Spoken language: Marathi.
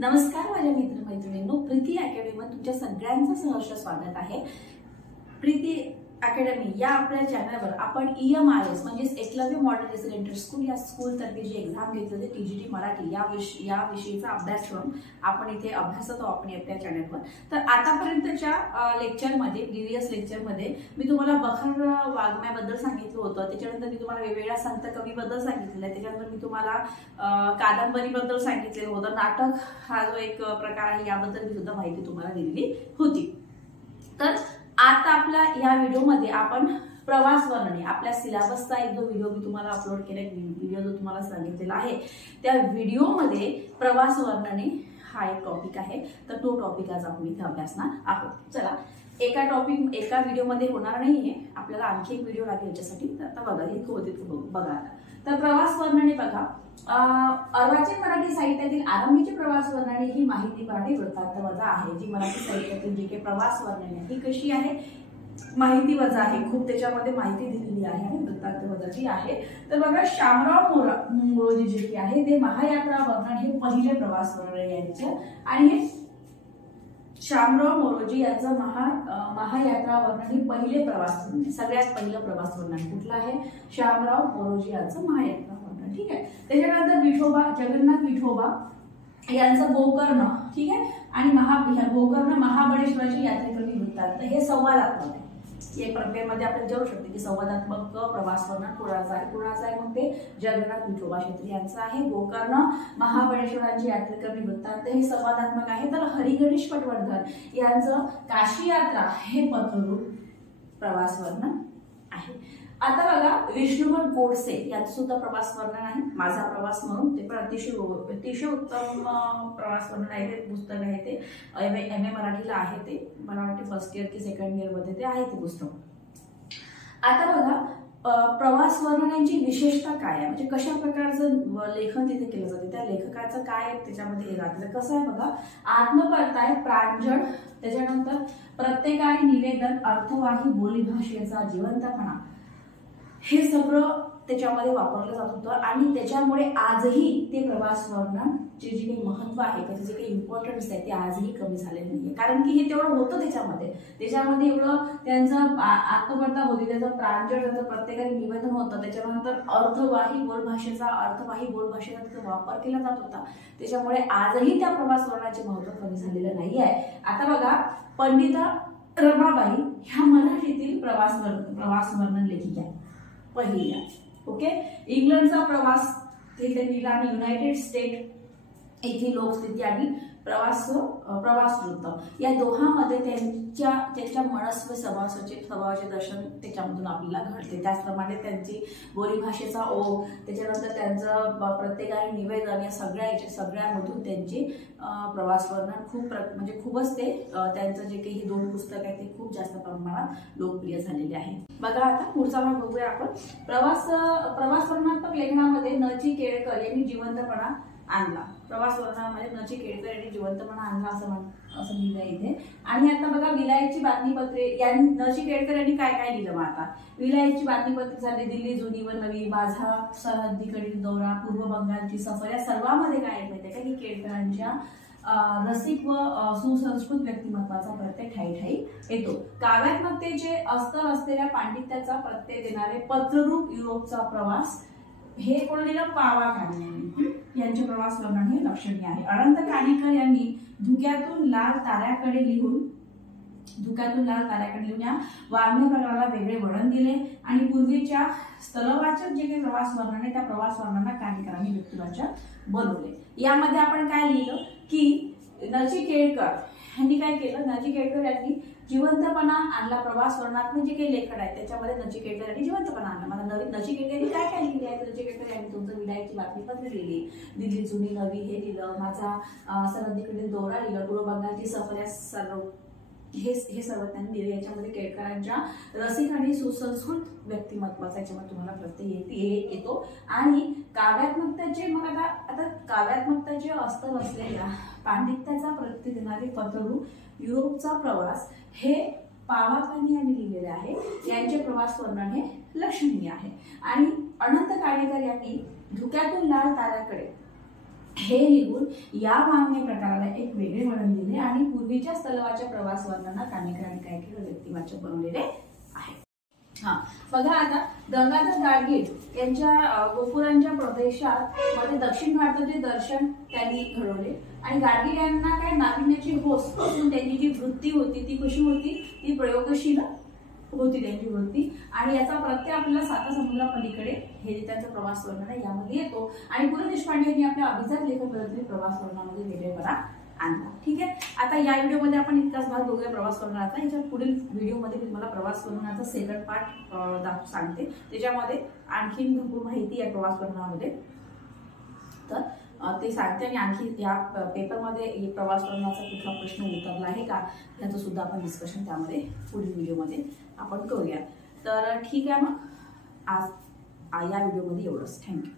नमस्कार माझ्या मित्रमैत्रिणींनो, प्रीती अकॅडमीमध्ये तुमच्या सगळ्यांचं सहर्ष स्वागत आहे। प्रीती अकॅडमी या आपल्या चॅनलवर आपण EMIS म्हणजे एकलव्य मॉडेल रेसिडेंटल स्कूल या स्कूल तर्फे जी एक्झाम घेतली होती TGT मराठी या विषयीचा अभ्यासक्रम आपण इथे अभ्यासतो आपण आपल्या चॅनलवर। तर आतापर्यंतच्या लेक्चरमध्ये प्रीवियस लेक्चरमध्ये मी तुम्हाला बखर वाङ्मयाबद्दल सांगितलं होतं, त्याच्यानंतर मी तुम्हाला वेगवेगळ्या संत कवीबद्दल सांगितलं आहे, त्याच्यानंतर मी तुम्हाला कादंबरीबद्दल सांगितलेलं होतं, नाटक हा जो एक प्रकार आहे याबद्दल मी सुद्धा माहिती तुम्हाला दिलेली होती। तर आता आपल्या या व्हिडिओमध्ये आपण प्रवास वर्णने आपल्या सिलेबसचा एक जो व्हिडिओ मी तुम्हाला अपलोड केला, व्हिडिओ जो तुम्हाला सांगितलेला आहे त्या व्हिडिओमध्ये प्रवास वर्णने हा एक टॉपिक आहे। तर तो टॉपिक आज आपण इथे अभ्यासणार आहोत। चला, एका व्हिडिओमध्ये होणार नाहीये, आपल्याला आणखी एक व्हिडिओ लागेल याच्यासाठी। तर आता बघा हे होते बघा। तर प्रवास वर्णने बघा, अर्वाचीन मराठी साहित्यातील आरंभीची प्रवास वर्णने ही माहिती मराठी वृत्तांत वजा आहे। जी मराठी साहित्यातील जी काही प्रवास वर्णने ही कशी आहे, माहिती वजा आहे, खूप त्याच्यामध्ये माहिती दिलेली आहे आणि वृत्तांत वजाची आहे। तर बघा, शामराव मोरोजी जे की आहे ते महायात्रा वर्णन हे पहिले प्रवास वर्णन यांचे, आणि हे शामराव मोरोजी यांचं महायात्रा वर्णन हे पहिले प्रवास वर्णन, सगळ्यात पहिलं प्रवास वर्णन कुठलं आहे, शामराव मोरोजी यांचं महायात्रा वर्णन। ठीक आहे। त्याच्यानंतर जगन्नाथ विठोबा यांचं गोकर्ण, ठीक आहे, आणि गोकर्ण महाबळेश्वराची यात्रेकरणी वृत्तांत हे संवादात्मक आहे। या प्रक्रियेमध्ये आपण जाऊ शकतो की संवादात्मक प्रवास वर्णन कुणाचं आहे, मग ते जगन्नाथ विठोबा क्षेत्री यांचं आहे। गोकर्ण महाबळेश्वराची यात्रेकरणी वृत्तांत हे संवादात्मक आहे। तर हरिगणेश पटवर्धन यांचं काशी यात्रा हे पत्ररूप प्रवास वर्णन आहे। आता बघा, विष्णुगण गोडसे यांचं सुद्धा प्रवास वर्णन आहे, माझा प्रवास म्हणून, ते पण अतिशय उत्तम प्रवास वर्णन आहे। ते पुस्तक आहे, ते MA मराठीला आहे, ते मला वाटते फर्स्ट इयर की सेकंड इयर मध्ये ते आहे ते पुस्तक। आता बघा, प्रवास वर्णनांची विशेषता काय आहे, म्हणजे कशा प्रकारचं लेखन तिथे केलं जाते, त्या लेखकाचं काय त्याच्यामध्ये हे जातं कसं आहे बघा, आत्मकथाय, प्रांजळ, त्याच्यानंतर प्रत्येकाने निवेदन, अर्थवाही बोलीभाषेचा जिवंतपणा, हे सगळं त्याच्यामध्ये वापरलं जात होतं। आणि त्याच्यामुळे आजही ते प्रवास वर्णन जे काही महत्व आहे, त्याचे जे काही इम्पॉर्टन्स आहे ते आजही कमी झालेलं नाहीये, कारण की हे तेवढं होतं त्याच्यामध्ये एवढं त्यांचं आत्मकथा होती, त्याचं प्रांजळ, त्याचं प्रत्येकाने निवेदन होतं, त्याच्यानंतर अर्थवाही बोलभाषेचा त्याचा वापर केला जात होता। त्याच्यामुळे आजही त्या प्रवास वर्णनाचे महत्व कमी झालेलं नाही आहे। आता बघा, पंडिता रमाबाई ह्या मराठीतील प्रवास वर्णन लेखिका आहे पहिल्या। ओके, इंग्लंडचा प्रवास ते त्यांनी आणि युनायटेड स्टेट येथील लोकस्थिती आणि प्रवास वृत्त या दोहामध्ये त्यांच्या मनस्वी स्वभावाचे दर्शन त्याच्यामधून आपल्याला घडते। त्याचप्रमाणे त्यांची बोलीभाषेचा ओघ, त्याच्यानंतर त्यांचं प्रत्येकाने निवेदन, या सगळ्यामधून त्यांचे प्रवास वर्णन खूपच ते त्यांचं जे काही दोन पुस्तक आहे ते खूप जास्त प्रमाणात लोकप्रिय झालेले आहे। बघा, आता पुढचा भाग बघूया आपण। प्रवास वर्णनात्मक लेखनामध्ये न.चि. केळकर यांनी जिवंतपणा आणला। प्रवास वर्णनामध्ये न.चि. केळकर यांनी जिवंतपणा आणला असं लिहिलं इथे। आणि आता बघा, विलायतची बातमीपत्रे न.चि. केळकर यांनी काय काय लिहिलं मग आता, विलायतची बातमीपत्रे झाली, दिल्ली जुनी व नवी, माझा सरहद्दीकडील दौरा, पूर्व बंगालची सफर, या सर्वांमध्ये काय माहिती आहे का की केळकरांच्या रसिक व सुसंस्कृत व्यक्तिमत्वाचा प्रत्यय ठाई येतो। काव्यात्मकतेचे अस्तर असलेल्या पांडित्याचा प्रत्यय देणारे पत्ररूप युरोपचा प्रवास हे कोण लिहिलं, पावा काने यांचे प्रवास वर्णन हे लक्षणीय आहे। अनंत काणेकर यांनी धुक्यातून लाल ताऱ्याकडे लिहून या वाङ्मय प्रकाराला वेगळे वळण दिले, आणि पूर्वीच्या स्थलवाचक जे काही प्रवास वर्णन आहे त्या प्रवास वर्णनाला काणेकरांनी व्यक्तिवाचक बनवले। यामध्ये आपण काय लिहिलं की न.चि. केळकर यांनी काय केलं, न.चि. केळकर यांनी जिवंतपणा आणला। प्रवास वर्णनात्मक जे काही लेखन आहे त्याच्यामध्ये न.चि. केळकर यांनी जिवंतपणा आणला। मला न.चि. केळकर यांनी काय काय लिहिले आहे, न.चि. केळकर यांनी तुमचं विलायतची बातमीपत्र लिहिली, दिल्ली जुनी नवी हे लिहिलं, माझा सरहद्दीकडील दौरा लिहिलं, पूर्व बंगालची सफर, या हे सर्व त्यांनी लिहिले। याच्यामध्ये केळकरांच्या रसिक आणि सुसंस्कृत व्यक्तिमत्वाचा याच्यामध्ये तुम्हाला प्रत्यय येतो। आणि काव्यात्मकतेचे मग आता काव्यात्मकतेचे अस्तर असलेल्या पांडित्याचा प्रत्यय देणारे पत्ररूप युरोपचा प्रवास हे पावा काने यांनी लिहिलेले आहे। यांचे प्रवास वर्णन हे लक्षणीय आहे। आणि अनंत काणेकर यांनी धुक्यातून लाल ताऱ्याकडे हे लिहून या मागणी प्रकाराला एक वेगळे वळण दिले आणि पूर्वीच्या स्थलवाच्या प्रवास वर्णना काणेकरांनी काय केलं, व्यक्तिवाचक बनवलेले आहे. हा बघा आता गंगाधर गाडगीळ यांच्या गोकुळांच्या प्रदेशात मध्ये दक्षिण भारताचे दर्शन त्यांनी घडवले आणि गाडगीळ यांना काय नाविन्याची होस असून त्यांची जी वृत्ती होती ती कशी होती, ती प्रयोगशील होती त्यांची वृत्ती आणि याचा प्रत्यय आपल्याला साता समुद्रापलीकडे हे जे त्यांचा प्रवास वर्णन आहे यामध्ये येतो आणि पु ल देशपांडे यांनी आपल्या अभिजात लेखन पद्धतीने प्रवास वर्णनामध्ये वेगळेपणा आणला. ठीक आहे, आता या व्हिडिओमध्ये आपण इतकाच भाग बघूया प्रवास वर्णनाचा. याच्या पुढील व्हिडिओमध्ये मी तुम्हाला प्रवास वर्णनाचा सेकंड पार्ट सांगते, त्याच्यामध्ये आणखीन भरपूर माहिती आहे प्रवास वर्णनामध्ये, तर ते सांगते आणि आणखी या पेपरमध्ये प्रवास वर्णनाचा कुठला प्रश्न उतरला आहे का याचं सुद्धा आपण डिस्कशन त्यामध्ये पुढील व्हिडिओमध्ये आपण करूया. तर ठीक आहे, मग आज या व्हिडिओमध्ये एवढंच. थँक्यू.